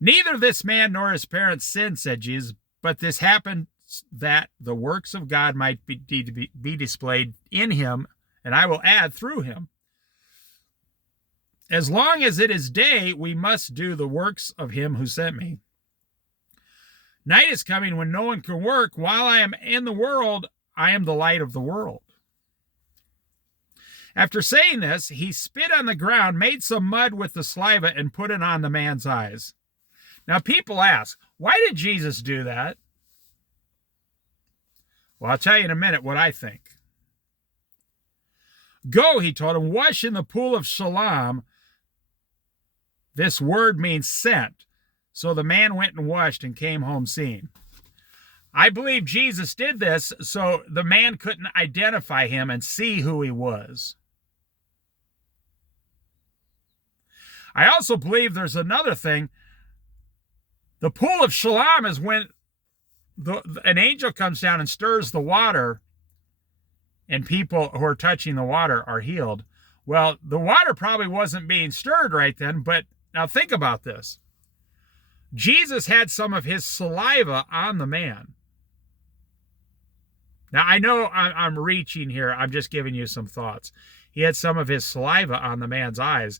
Neither this man nor his parents sinned, said Jesus, but this happened that the works of God might be displayed in him, and I will add through him. As long as it is day, we must do the works of him who sent me. Night is coming when no one can work. While I am in the world, I am the light of the world. After saying this, he spit on the ground, made some mud with the saliva, and put it on the man's eyes. Now, people ask, why did Jesus do that? Well, I'll tell you in a minute what I think. Go, he told him, wash in the pool of Siloam. This word means sent. So the man went and washed and came home seeing. I believe Jesus did this so the man couldn't identify him and see who he was. I also believe there's another thing. The pool of Siloam is when an angel comes down and stirs the water, and people who are touching the water are healed. Well, the water probably wasn't being stirred right then, but now think about this. Jesus had some of his saliva on the man. Now, I know I'm reaching here. I'm just giving you some thoughts. He had some of his saliva on the man's eyes.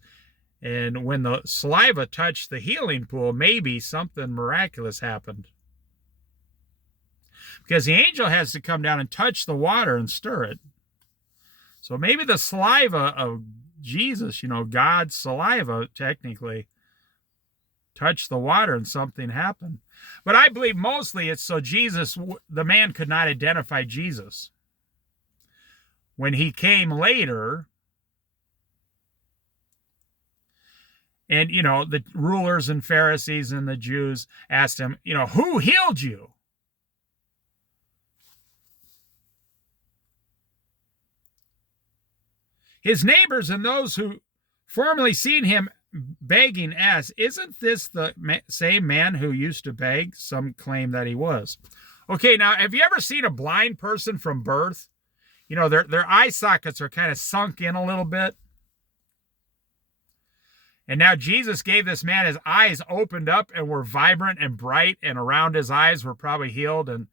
And when the saliva touched the healing pool, maybe something miraculous happened. Because the angel has to come down and touch the water and stir it. So maybe the saliva of Jesus, God's saliva, technically, touched the water and something happened. But I believe mostly it's so the man could not identify Jesus. When he came later, and, the rulers and Pharisees and the Jews asked him, who healed you? His neighbors and those who formerly seen him begging asked, isn't this the same man who used to beg? Some claim that he was. Okay, now, have you ever seen a blind person from birth? Their eye sockets are kind of sunk in a little bit. And now Jesus gave this man his eyes opened up and were vibrant and bright, and around his eyes were probably healed. And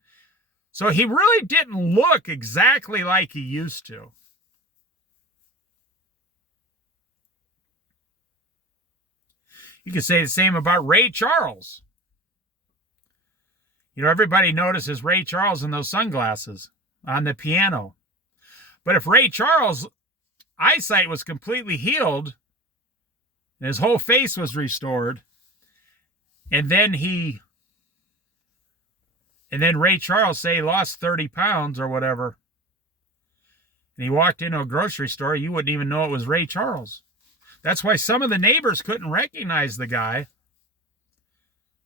so he really didn't look exactly like he used to. You could say the same about Ray Charles. Everybody notices Ray Charles in those sunglasses on the piano. But if Ray Charles' eyesight was completely healed, and his whole face was restored, and then Ray Charles, say, he lost 30 pounds or whatever, and he walked into a grocery store, you wouldn't even know it was Ray Charles. That's why some of the neighbors couldn't recognize the guy,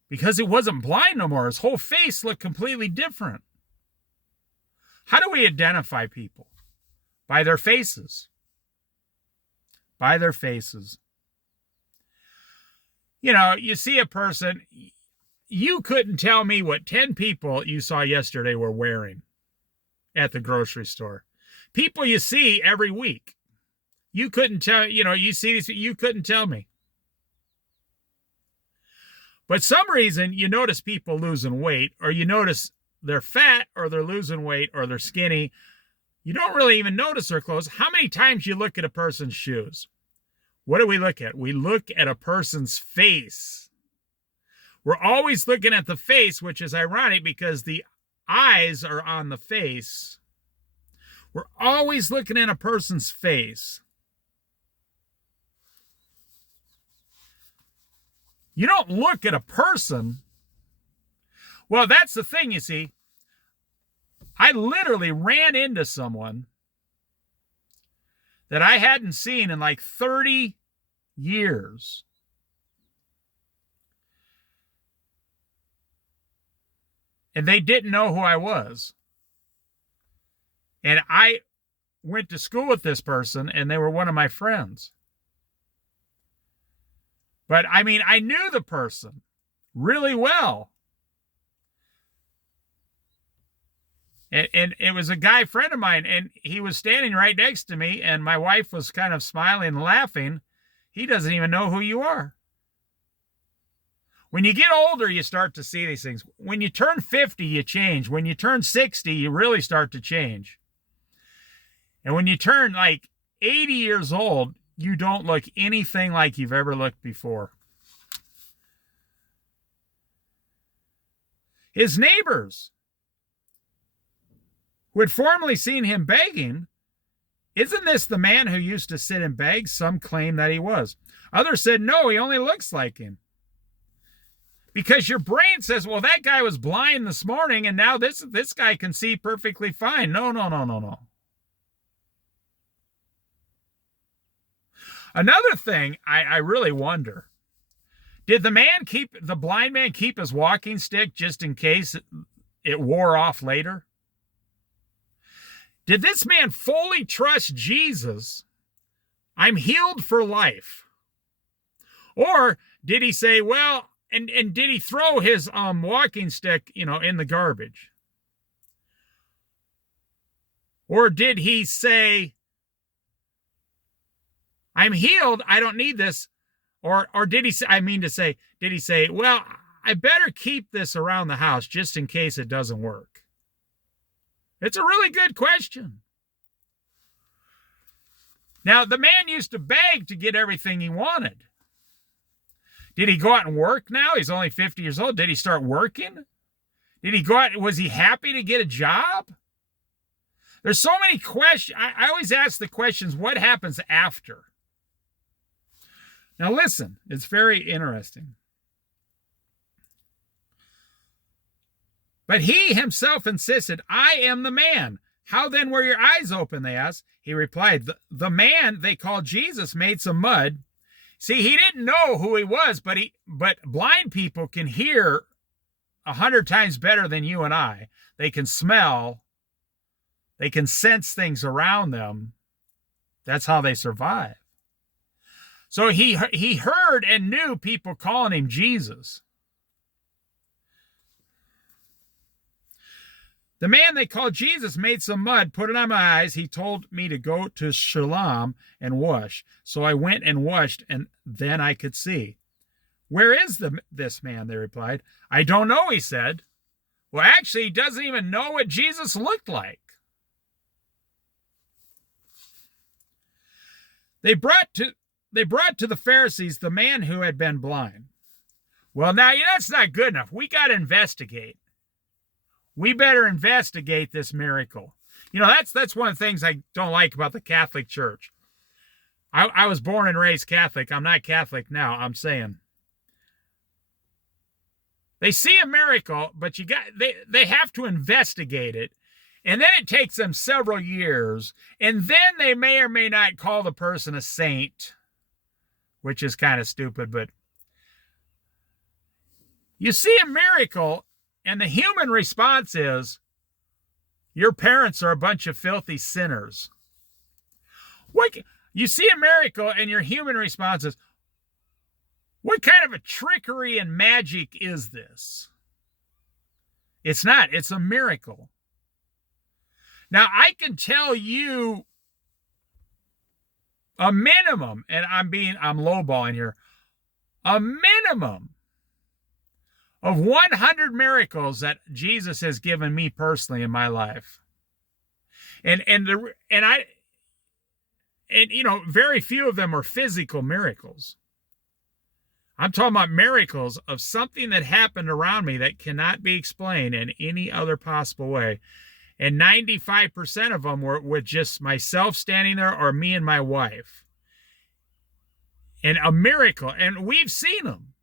because he wasn't blind no more. His whole face looked completely different. How do we identify people? By their faces. By their faces. You see a person, you couldn't tell me what 10 people you saw yesterday were wearing at the grocery store. People you see every week. You couldn't tell, you see these, you couldn't tell me. But some reason you notice people losing weight, or you notice they're fat, or they're losing weight, or they're skinny. You don't really even notice their clothes. How many times you look at a person's shoes? What do we look at? We look at a person's face. We're always looking at the face, which is ironic because the eyes are on the face. We're always looking at a person's face. You don't look at a person. Well, that's the thing, you see. I literally ran into someone that I hadn't seen in like 30 years. And they didn't know who I was. And I went to school with this person, and they were one of my friends. But, I knew the person really well. And it was a guy friend of mine, and he was standing right next to me, and my wife was kind of smiling and laughing. He doesn't even know who you are. When you get older, you start to see these things. When you turn 50, you change. When you turn 60, you really start to change. And when you turn like 80 years old, you don't look anything like you've ever looked before. His neighbors, who had formerly seen him begging, "Isn't this the man who used to sit and beg?" Some claimed that he was. Others said, "No, he only looks like him." Because your brain says, well, that guy was blind this morning, and now this guy can see perfectly fine. No. Another thing I really wonder, did the blind man keep his walking stick just in case it wore off later? Did this man fully trust Jesus? I'm healed for life. Or did he say, well, and did he throw his walking stick, in the garbage? Or did he say, I'm healed, I don't need this? Or did he say, well, I better keep this around the house just in case it doesn't work? It's a really good question. Now, the man used to beg to get everything he wanted. Did he go out and work now? He's only 50 years old. Did he start working? Did he go out? Was he happy to get a job? There's so many questions. I always ask the questions, what happens after? Now listen, it's very interesting. But he himself insisted, I am the man. How then were your eyes open, they asked. He replied, the man they called Jesus made some mud. See, he didn't know who he was, but blind people can hear 100 times better than you and I. They can smell. They can sense things around them. That's how they survive. So he heard and knew people calling him Jesus. The man they called Jesus made some mud, put it on my eyes. He told me to go to Siloam and wash. So I went and washed, and then I could see. Where is this man? They replied. I don't know, he said. Well, actually, he doesn't even know what Jesus looked like. They brought to the Pharisees the man who had been blind. Well, now, that's not good enough. We got to investigate. We better investigate this miracle. That's one of the things I don't like about the Catholic Church. I was born and raised Catholic. I'm not Catholic now. I'm saying they see a miracle, but they have to investigate it. And then it takes them several years. And then they may or may not call the person a saint, which is kind of stupid. But you see a miracle, and the human response is, your parents are a bunch of filthy sinners. You see a miracle, and your human response is, what kind of a trickery and magic is this? It's not. It's a miracle. Now, I can tell you a minimum, and I'm lowballing here, a minimum of 100 miracles that Jesus has given me personally in my life. And very few of them are physical miracles. I'm talking about miracles of something that happened around me that cannot be explained in any other possible way. And 95% of them were with just myself standing there or me and my wife. And a miracle. And we've seen them.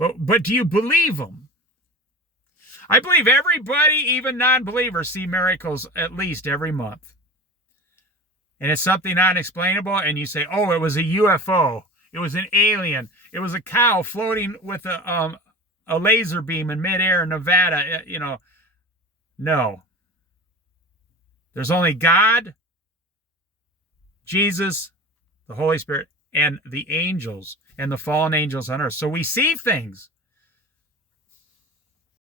But do you believe them? I believe everybody, even non-believers, see miracles at least every month. And it's something unexplainable, and you say, oh, it was a UFO. It was an alien. It was a cow floating with a laser beam in midair in Nevada. No. There's only God, Jesus, the Holy Spirit, and the angels and the fallen angels on earth. So we see things.